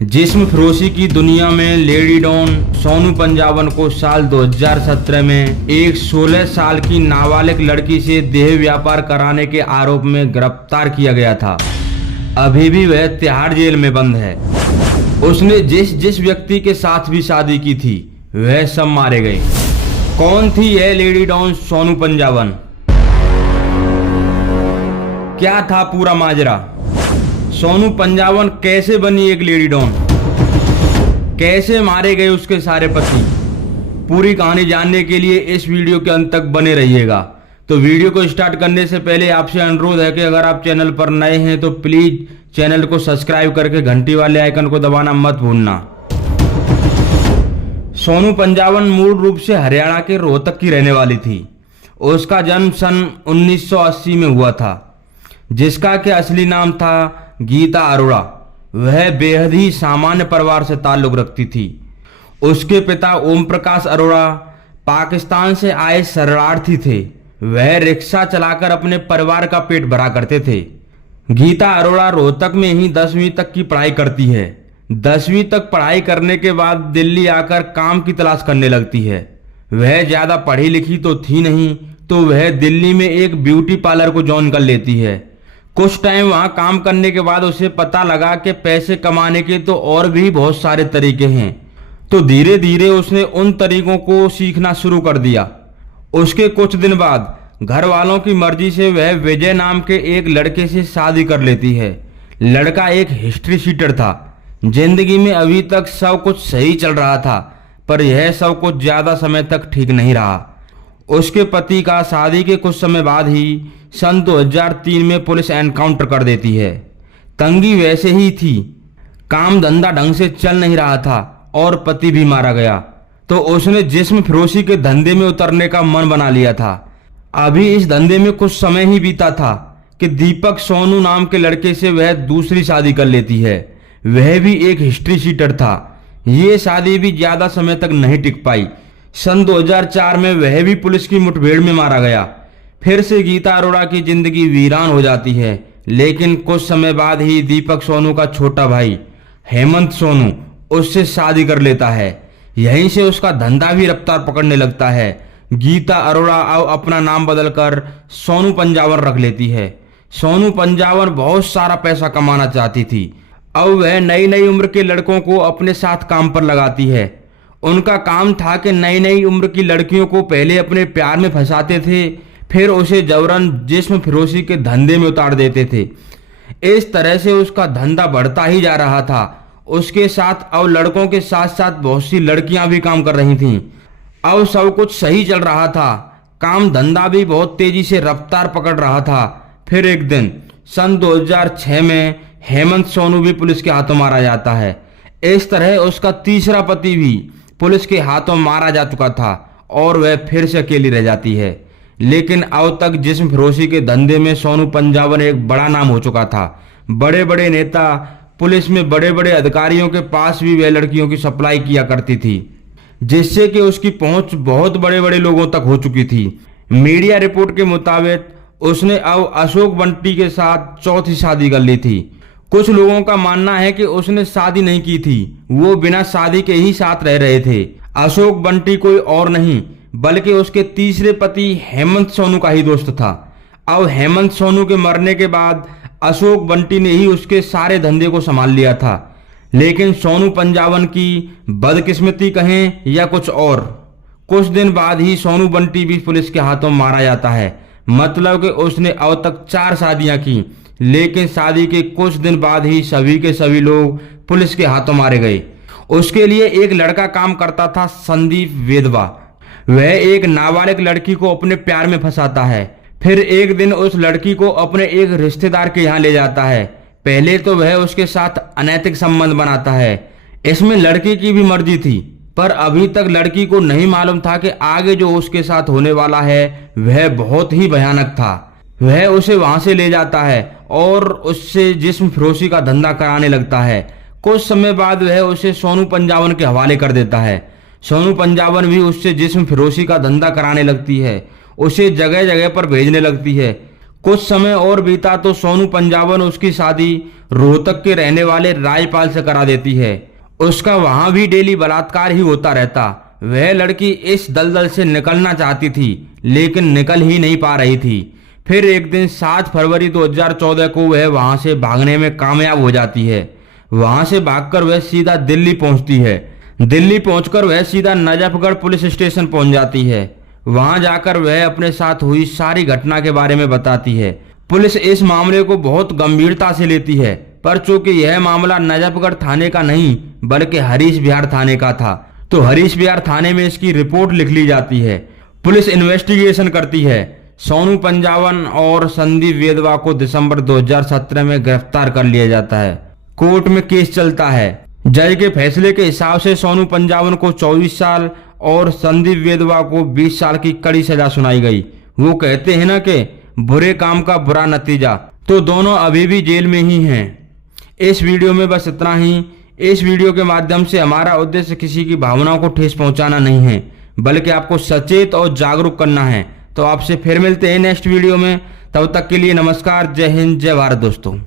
जिस्म फरोशी की दुनिया में लेडी डॉन सोनू पंजाबन को साल 2017 में एक 16 साल की नाबालिग लड़की से देह व्यापार कराने के आरोप में गिरफ्तार किया गया था। अभी भी वह तिहाड़ जेल में बंद है। उसने जिस जिस व्यक्ति के साथ भी शादी की थी वह सब मारे गए। कौन थी यह लेडी डॉन सोनू पंजाबन? क्या था पूरा माजरा? सोनू पंजाबन कैसे बनी एक लेडी डॉन? कैसे मारे गए उसके सारे पति? पूरी कहानी जानने के लिए इस वीडियो के अंत तक बने रहिएगा। तो वीडियो को स्टार्ट करने से पहले आपसे अनुरोध है कि अगर आप चैनल पर नए हैं तो प्लीज चैनल को सब्सक्राइब करके घंटी वाले आइकन को दबाना मत भूलना। सोनू पंजाबन मूल रूप से हरियाणा के रोहतक की रहने वाली थी। उसका जन्म सन 1980 में हुआ था, जिसका कि असली नाम था गीता अरोड़ा। वह बेहद ही सामान्य परिवार से ताल्लुक रखती थी। उसके पिता ओम प्रकाश अरोड़ा पाकिस्तान से आए शरणार्थी थे। वह रिक्शा चलाकर अपने परिवार का पेट भरा करते थे। गीता अरोड़ा रोहतक में ही 10वीं तक की पढ़ाई करती है। 10वीं तक पढ़ाई करने के बाद दिल्ली आकर काम की तलाश करने लगती है। वह ज्यादा पढ़ी लिखी तो थी नहीं, तो वह दिल्ली में एक ब्यूटी पार्लर को ज्वाइन कर लेती है। कुछ टाइम वहां काम करने के बाद उसे पता लगा कि पैसे कमाने के तो और भी बहुत सारे तरीके हैं। तो धीरे धीरे उसने उन तरीकों को सीखना शुरू कर दिया। उसके कुछ दिन बाद घर वालों की मर्जी से वह विजय नाम के एक लड़के से शादी कर लेती है। लड़का एक हिस्ट्री शीटर था। जिंदगी में अभी तक सब कुछ सही चल रहा था, पर यह सब कुछ ज्यादा समय तक ठीक नहीं रहा। उसके पति का शादी के कुछ समय बाद ही सन 2003 में पुलिस एनकाउंटर कर देती है। तंगी वैसे ही थी, काम धंधा ढंग से चल नहीं रहा था और पति भी मारा गया। तो उसने जिस्म फरोशी के धंधे में उतरने का मन बना लिया था। अभी इस धंधे में कुछ समय ही बीता था कि दीपक सोनू नाम के लड़के से वह दूसरी शादी कर लेती है। वह भी एक हिस्ट्री शीटर था। ये शादी भी ज्यादा समय तक नहीं टिक पाई। सन 2004 में वह भी पुलिस की मुठभेड़ में मारा गया। फिर से गीता अरोड़ा की जिंदगी वीरान हो जाती है। लेकिन कुछ समय बाद ही दीपक सोनू का छोटा भाई हेमंत सोनू उससे शादी कर लेता है। यहीं से उसका धंधा भी रफ्तार पकड़ने लगता है। गीता अरोड़ा अब अपना नाम बदलकर सोनू पंजाबन रख लेती है। सोनू पंजाबन बहुत सारा पैसा कमाना चाहती थी। अब वह नई नई उम्र के लड़कों को अपने साथ काम पर लगाती है। उनका काम था कि नई नई उम्र की लड़कियों को पहले अपने प्यार में फंसाते थे, फिर उसे जबरन जिस्म फरोशी के धंधे में उतार देते थे। इस तरह से उसका धंधा बढ़ता ही जा रहा था। उसके साथ अब लड़कों के साथ साथ बहुत सी लड़कियां भी काम कर रही थीं। अब सब कुछ सही चल रहा था। काम धंधा भी बहुत तेजी से रफ्तार पकड़ रहा था। फिर एक दिन सन 2006 में हेमंत सोनू भी पुलिस के हाथों मारा जाता है। इस तरह उसका तीसरा पति भी पुलिस के हाथों मारा जा चुका था और वह फिर से अकेली रह जाती है। लेकिन अब तक जिस्म फरोशी के धंधे में सोनू पंजाबन एक बड़ा नाम हो चुका था। बड़े बड़े नेता, पुलिस में बड़े बड़े अधिकारियों के पास भी वह लड़कियों की सप्लाई किया करती थी, जिससे कि उसकी पहुंच बहुत बड़े बड़े लोगों तक हो चुकी थी। मीडिया रिपोर्ट के मुताबिक उसने अब अशोक बंटी के साथ चौथी शादी कर ली थी। कुछ लोगों का मानना है कि उसने शादी नहीं की थी, वो बिना शादी के ही साथ रह रहे थे। अशोक बंटी कोई और नहीं बल्कि उसके तीसरे पति हेमंत सोनू का ही दोस्त था। अब हेमंत सोनू के मरने के बाद अशोक बंटी ने ही उसके सारे धंधे को संभाल लिया था। लेकिन सोनू पंजाबन की बदकिस्मती कहें या कुछ और, कुछ दिन बाद ही सोनू बंटी भी पुलिस के हाथों मारा जाता है। मतलब कि उसने अब तक 4 शादियां की, लेकिन शादी के कुछ दिन बाद ही सभी के सभी लोग पुलिस के हाथों मारे गए। उसके लिए एक लड़का काम करता था, संदीप वेदवा। वह एक नाबालिग लड़की को अपने प्यार में फंसाता है। फिर एक दिन उस लड़की को अपने एक रिश्तेदार के यहाँ ले जाता है। पहले तो वह उसके साथ अनैतिक संबंध बनाता है। इसमें लड़की की भी मर्जी थी, पर अभी तक लड़की को नहीं मालूम था कि आगे जो उसके साथ होने वाला है वह बहुत ही भयानक था। वह उसे वहां से ले जाता है और उससे जिस्म फरोशी का धंधा कराने लगता है। कुछ समय बाद वह उसे सोनू पंजाबन के हवाले कर देता है। सोनू पंजाबन भी उससे जिस्म फरोशी का धंधा कराने लगती है, उसे जगह जगह पर भेजने लगती है। कुछ समय और बीता तो सोनू पंजाबन उसकी शादी रोहतक के रहने वाले राजपाल से करा देती है। उसका वहां भी डेली बलात्कार ही होता रहता। वह लड़की इस दलदल से निकलना चाहती थी लेकिन निकल ही नहीं पा रही थी। फिर एक दिन 7 फरवरी 2014 को वह वहां से भागने में कामयाब हो जाती है। वहां से भागकर वह सीधा दिल्ली पहुंचती है। दिल्ली पहुंचकर वह सीधा नजफगढ़ पुलिस स्टेशन पहुंच जाती है। वहां जाकर वह अपने साथ हुई सारी घटना के बारे में बताती है। पुलिस इस मामले को बहुत गंभीरता से लेती है, पर चूंकि यह मामला नजफगढ़ थाने का नहीं बल्कि हरीश बिहार थाने का था, तो हरीश बिहार थाने में इसकी रिपोर्ट लिख ली जाती है। पुलिस इन्वेस्टिगेशन करती है। सोनू पंजाबन और संदीप वेदवा को दिसंबर 2017 में गिरफ्तार कर लिया जाता है। कोर्ट में केस चलता है। जज के फैसले के हिसाब से सोनू पंजाबन को 24 साल और संदीप वेदवा को 20 साल की कड़ी सजा सुनाई गई। वो कहते हैं ना कि बुरे काम का बुरा नतीजा, तो दोनों अभी भी जेल में ही हैं। इस वीडियो में बस इतना ही। इस वीडियो के माध्यम से हमारा उद्देश्य किसी की भावनाओं को ठेस पहुंचाना नहीं है, बल्कि आपको सचेत और जागरूक करना है। तो आपसे फिर मिलते हैं नेक्स्ट वीडियो में। तब तक के लिए नमस्कार, जय हिंद, जय भारत दोस्तों।